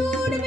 beautiful.